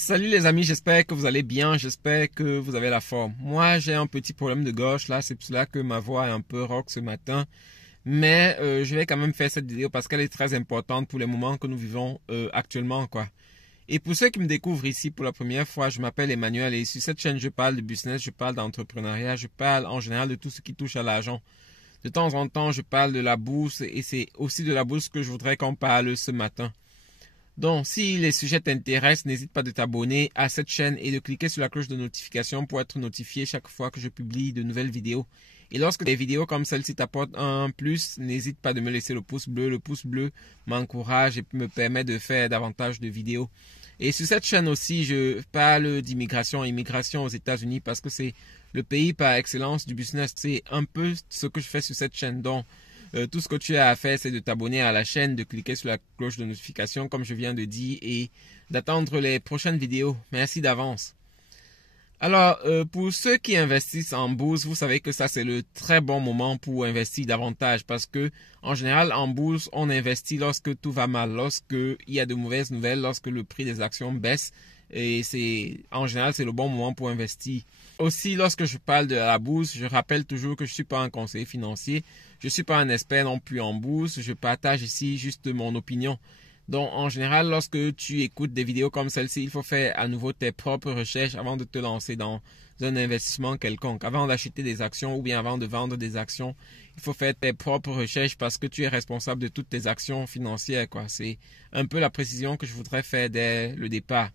Salut les amis, j'espère que vous allez bien, j'espère que vous avez la forme. Moi j'ai un petit problème de gorge là, c'est pour cela que ma voix est un peu rock ce matin. Mais je vais quand même faire cette vidéo parce qu'elle est très importante pour les moments que nous vivons actuellement quoi. Et pour ceux qui me découvrent ici pour la première fois, je m'appelle Emmanuel et sur cette chaîne je parle de business, je parle d'entrepreneuriat, je parle en général de tout ce qui touche à l'argent. De temps en temps je parle de la bourse et c'est aussi de la bourse que je voudrais qu'on parle ce matin. Donc, si les sujets t'intéressent, n'hésite pas de t'abonner à cette chaîne et de cliquer sur la cloche de notification pour être notifié chaque fois que je publie de nouvelles vidéos. Et lorsque des vidéos comme celle-ci t'apportent un plus, n'hésite pas de me laisser le pouce bleu. Le pouce bleu m'encourage et me permet de faire davantage de vidéos. Et sur cette chaîne aussi, je parle d'immigration et immigration aux États-Unis parce que c'est le pays par excellence du business. C'est un peu ce que je fais sur cette chaîne. Donc, tout ce que tu as à faire, c'est de t'abonner à la chaîne, de cliquer sur la cloche de notification, comme je viens de dire, et d'attendre les prochaines vidéos. Merci d'avance. Alors, pour ceux qui investissent en bourse, vous savez que ça, c'est le très bon moment pour investir davantage parce que, en général, en bourse, on investit lorsque tout va mal, lorsque il y a de mauvaises nouvelles, lorsque le prix des actions baisse. Et en général, c'est le bon moment pour investir. Aussi, lorsque je parle de la bourse, je rappelle toujours que je ne suis pas un conseiller financier. Je ne suis pas un expert non plus en bourse. Je partage ici juste mon opinion. Donc, en général, lorsque tu écoutes des vidéos comme celle-ci, il faut faire à nouveau tes propres recherches avant de te lancer dans un investissement quelconque. Avant d'acheter des actions ou bien avant de vendre des actions, il faut faire tes propres recherches parce que tu es responsable de toutes tes actions financières, quoi. C'est un peu la précision que je voudrais faire dès le départ.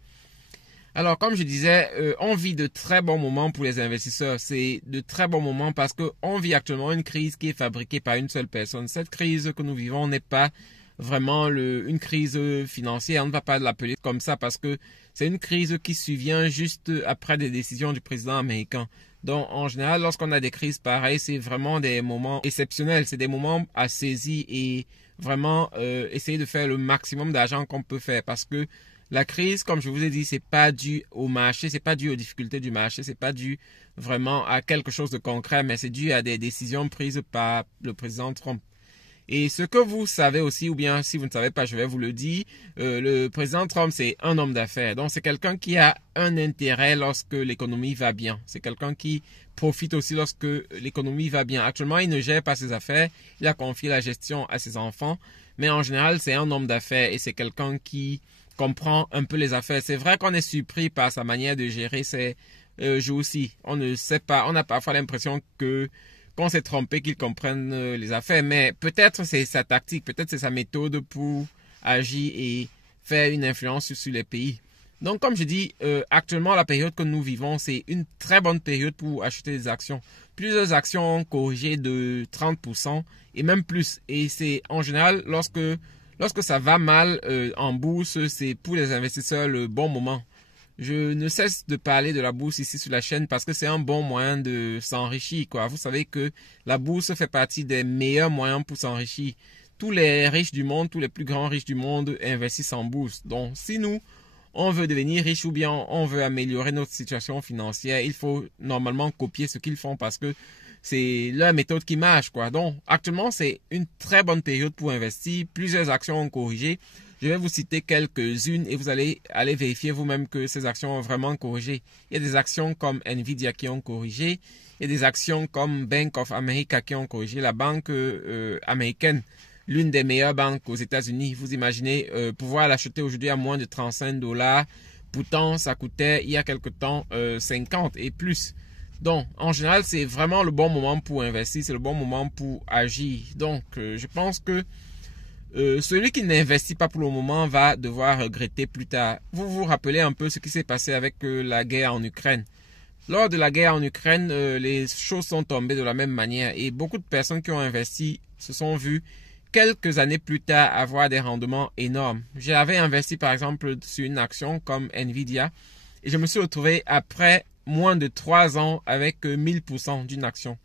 Alors, comme je disais, on vit de très bons moments pour les investisseurs. C'est de très bons moments parce qu'on vit actuellement une crise qui est fabriquée par une seule personne. Cette crise que nous vivons n'est pas vraiment une crise financière. On ne va pas l'appeler comme ça parce que c'est une crise qui survient juste après des décisions du président américain. Donc, en général, lorsqu'on a des crises pareilles, c'est vraiment des moments exceptionnels. C'est des moments à saisir et vraiment essayer de faire le maximum d'argent qu'on peut faire parce que la crise, comme je vous ai dit, c'est pas dû au marché, c'est pas dû aux difficultés du marché, c'est pas dû vraiment à quelque chose de concret, mais c'est dû à des décisions prises par le président Trump. Et ce que vous savez aussi, ou bien si vous ne savez pas, je vais vous le dire, le président Trump, c'est un homme d'affaires. Donc, c'est quelqu'un qui a un intérêt lorsque l'économie va bien. C'est quelqu'un qui profite aussi lorsque l'économie va bien. Actuellement, il ne gère pas ses affaires. Il a confié la gestion à ses enfants. Mais en général, c'est un homme d'affaires et c'est quelqu'un qui comprend un peu les affaires. C'est vrai qu'on est surpris par sa manière de gérer ces jours-ci. On ne sait pas, on a parfois l'impression qu'on s'est trompé, qu'il comprenne les affaires, mais peut-être c'est sa tactique, peut-être c'est sa méthode pour agir et faire une influence sur les pays. Donc comme je dis, actuellement la période que nous vivons, c'est une très bonne période pour acheter des actions. Plusieurs actions ont corrigé de 30% et même plus. Et c'est en général lorsque ça va mal en bourse, c'est pour les investisseurs le bon moment. Je ne cesse de parler de la bourse ici sur la chaîne parce que c'est un bon moyen de s'enrichir, quoi. Vous savez que la bourse fait partie des meilleurs moyens pour s'enrichir. Tous les riches du monde, tous les plus grands riches du monde investissent en bourse. Donc, si nous, on veut devenir riche ou bien on veut améliorer notre situation financière, il faut normalement copier ce qu'ils font parce que c'est leur méthode qui marche, quoi. Donc, actuellement, c'est une très bonne période pour investir. Plusieurs actions ont corrigé. Je vais vous citer quelques-unes et vous allez aller vérifier vous-même que ces actions ont vraiment corrigé. Il y a des actions comme Nvidia qui ont corrigé. Il y a des actions comme Bank of America qui ont corrigé. La banque américaine, l'une des meilleures banques aux États-Unis. Vous imaginez pouvoir l'acheter aujourd'hui à moins de 35 $. Pourtant, ça coûtait il y a quelque temps 50 et plus. Donc, en général, c'est vraiment le bon moment pour investir, c'est le bon moment pour agir. Donc, je pense que celui qui n'investit pas pour le moment va devoir regretter plus tard. Vous vous rappelez un peu ce qui s'est passé avec la guerre en Ukraine. Lors de la guerre en Ukraine, les choses sont tombées de la même manière et beaucoup de personnes qui ont investi se sont vues quelques années plus tard avoir des rendements énormes. J'avais investi par exemple sur une action comme Nvidia et je me suis retrouvé après moins de 3 ans avec 1000% d'une action.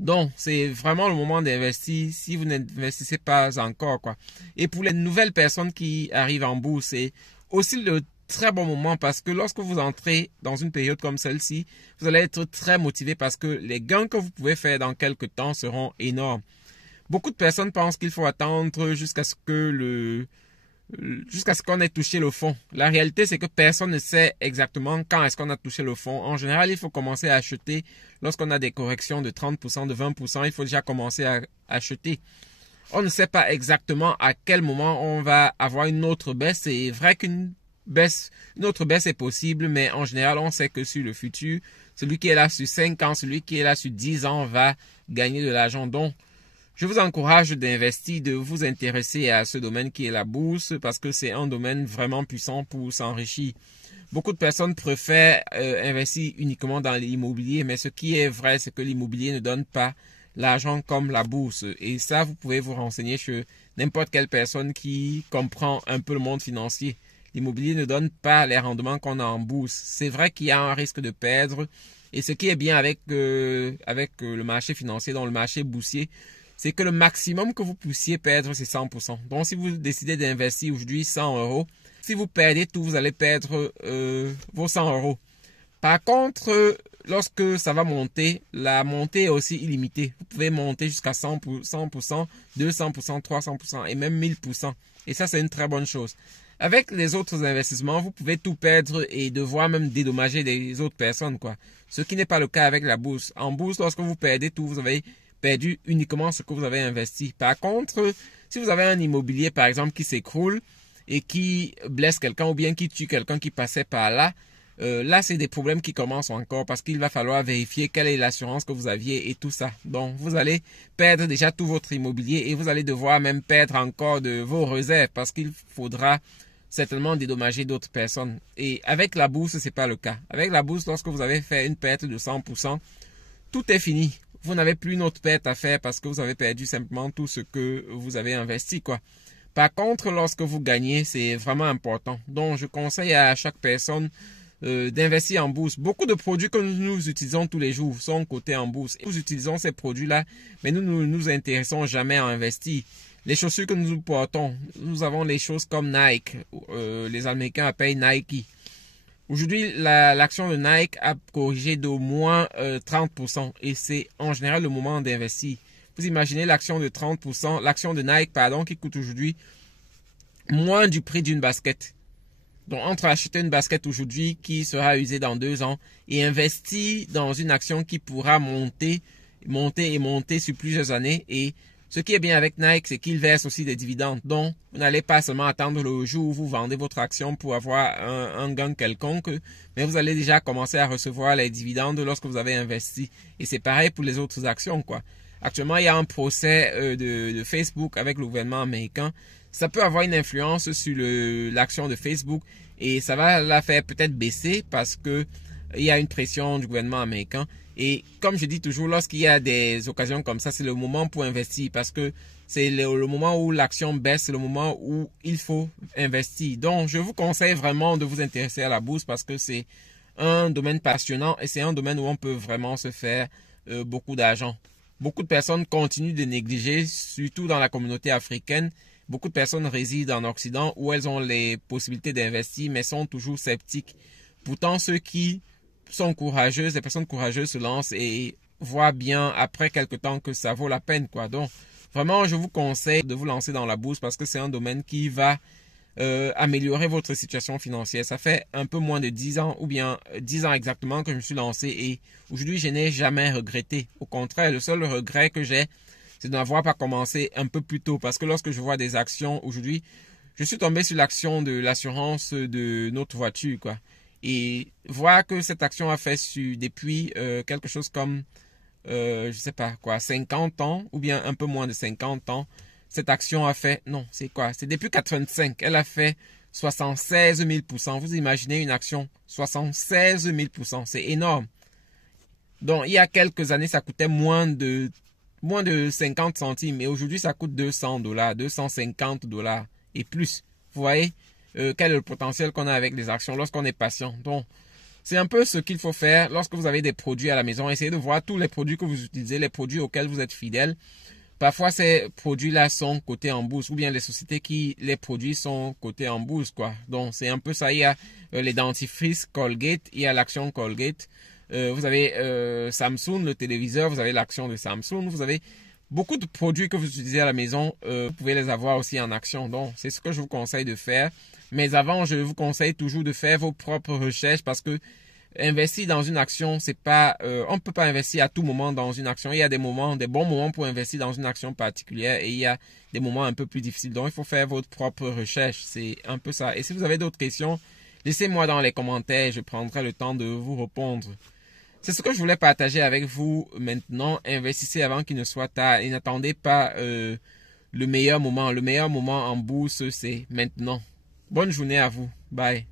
Donc, c'est vraiment le moment d'investir si vous n'investissez pas encore, quoi. Et pour les nouvelles personnes qui arrivent en bourse, c'est aussi le très bon moment parce que lorsque vous entrez dans une période comme celle-ci, vous allez être très motivé parce que les gains que vous pouvez faire dans quelques temps seront énormes. Beaucoup de personnes pensent qu'il faut attendre jusqu'à ce que jusqu'à ce qu'on ait touché le fond. La réalité, c'est que personne ne sait exactement quand est-ce qu'on a touché le fond. En général, il faut commencer à acheter lorsqu'on a des corrections de 30%, de 20%. Il faut déjà commencer à acheter. On ne sait pas exactement à quel moment on va avoir une autre baisse. C'est vrai qu'une autre baisse est possible, mais en général, on sait que sur le futur, celui qui est là sur 5 ans, celui qui est là sur 10 ans va gagner de l'argent. Donc, je vous encourage d'investir, de vous intéresser à ce domaine qui est la bourse parce que c'est un domaine vraiment puissant pour s'enrichir. Beaucoup de personnes préfèrent investir uniquement dans l'immobilier, mais ce qui est vrai, c'est que l'immobilier ne donne pas l'argent comme la bourse. Et ça, vous pouvez vous renseigner chez n'importe quelle personne qui comprend un peu le monde financier. L'immobilier ne donne pas les rendements qu'on a en bourse. C'est vrai qu'il y a un risque de perdre. Et ce qui est bien avec le marché financier, dans le marché boursier, c'est que le maximum que vous puissiez perdre, c'est 100%. Donc, si vous décidez d'investir aujourd'hui 100 euros, si vous perdez tout, vous allez perdre vos 100 euros. Par contre, lorsque ça va monter, la montée est aussi illimitée. Vous pouvez monter jusqu'à 100%, 200%, 300% et même 1000%. Et ça, c'est une très bonne chose. Avec les autres investissements, vous pouvez tout perdre et devoir même dédommager les autres personnes, quoi. Ce qui n'est pas le cas avec la bourse. En bourse, lorsque vous perdez tout, vous avez perdu uniquement ce que vous avez investi. Par contre, si vous avez un immobilier, par exemple, qui s'écroule et qui blesse quelqu'un ou bien qui tue quelqu'un qui passait par là, là, c'est des problèmes qui commencent encore parce qu'il va falloir vérifier quelle est l'assurance que vous aviez et tout ça. Donc, vous allez perdre déjà tout votre immobilier et vous allez devoir même perdre encore de vos réserves parce qu'il faudra certainement dédommager d'autres personnes. Et avec la bourse, c'est pas le cas. Avec la bourse, lorsque vous avez fait une perte de 100%, tout est fini. Vous n'avez plus une autre perte à faire parce que vous avez perdu simplement tout ce que vous avez investi, quoi. Par contre, lorsque vous gagnez, c'est vraiment important. Donc, je conseille à chaque personne d'investir en bourse. Beaucoup de produits que nous utilisons tous les jours sont cotés en bourse. Et nous utilisons ces produits-là, mais nous ne nous intéressons jamais à investir. Les chaussures que nous portons, nous avons les choses comme Nike. Les Américains appellent Nike. Aujourd'hui, l'action de Nike a corrigé de moins 30% et c'est en général le moment d'investir. Vous imaginez l'action de 30%, l'action de Nike, pardon, qui coûte aujourd'hui moins du prix d'une basket. Donc, entre acheter une basket aujourd'hui qui sera usée dans 2 ans et investir dans une action qui pourra monter sur plusieurs années. Et ce qui est bien avec Nike, c'est qu'il verse aussi des dividendes. Donc, vous n'allez pas seulement attendre le jour où vous vendez votre action pour avoir un gain quelconque, mais vous allez déjà commencer à recevoir les dividendes lorsque vous avez investi. Et c'est pareil pour les autres actions, quoi. Actuellement, il y a un procès de Facebook avec le gouvernement américain. Ça peut avoir une influence sur l'action de Facebook et ça va la faire peut-être baisser parce que il y a une pression du gouvernement américain. Et comme je dis toujours, lorsqu'il y a des occasions comme ça, c'est le moment pour investir parce que c'est le moment où l'action baisse, c'est le moment où il faut investir. Donc, je vous conseille vraiment de vous intéresser à la bourse parce que c'est un domaine passionnant et c'est un domaine où on peut vraiment se faire beaucoup d'argent. Beaucoup de personnes continuent de négliger, surtout dans la communauté africaine. Beaucoup de personnes résident en Occident où elles ont les possibilités d'investir, mais sont toujours sceptiques. Pourtant, ceux qui sont courageuses, les personnes courageuses se lancent et voient bien après quelque temps que ça vaut la peine, quoi. Donc, vraiment, je vous conseille de vous lancer dans la bourse parce que c'est un domaine qui va améliorer votre situation financière. Ça fait un peu moins de 10 ans ou bien 10 ans exactement que je me suis lancé et aujourd'hui, je n'ai jamais regretté. Au contraire, le seul regret que j'ai, c'est de n'avoir pas commencé un peu plus tôt parce que lorsque je vois des actions aujourd'hui, je suis tombé sur l'action de l'assurance de notre voiture, quoi. Et voir que cette action a fait depuis quelque chose comme, je sais pas quoi, 50 ans ou bien un peu moins de 50 ans, cette action a fait, non, c'est quoi? C'est depuis 85, elle a fait 76 000%. Vous imaginez une action, 76 000%, c'est énorme. Donc, il y a quelques années, ça coûtait moins de 50 centimes et aujourd'hui, ça coûte $200, $250 et plus. Vous voyez quel est le potentiel qu'on a avec les actions lorsqu'on est patient. Donc, c'est un peu ce qu'il faut faire lorsque vous avez des produits à la maison. Essayez de voir tous les produits que vous utilisez, les produits auxquels vous êtes fidèle. Parfois, ces produits-là sont cotés en bourse ou bien les sociétés qui les produits sont cotées en bourse, quoi. Donc, c'est un peu ça. Il y a les dentifrices Colgate, il y a l'action Colgate. Vous avez Samsung, le téléviseur, vous avez l'action de Samsung. Vous avez beaucoup de produits que vous utilisez à la maison, vous pouvez les avoir aussi en action. Donc, c'est ce que je vous conseille de faire. Mais avant, je vous conseille toujours de faire vos propres recherches parce que investir dans une action, c'est pas, on ne peut pas investir à tout moment dans une action. Il y a des moments, des bons moments pour investir dans une action particulière et il y a des moments un peu plus difficiles. Donc, il faut faire votre propre recherche. C'est un peu ça. Et si vous avez d'autres questions, laissez-moi dans les commentaires. Je prendrai le temps de vous répondre. C'est ce que je voulais partager avec vous maintenant. Investissez avant qu'il ne soit tard et n'attendez pas le meilleur moment. Le meilleur moment en bourse, c'est maintenant. Bonne journée à vous. Bye.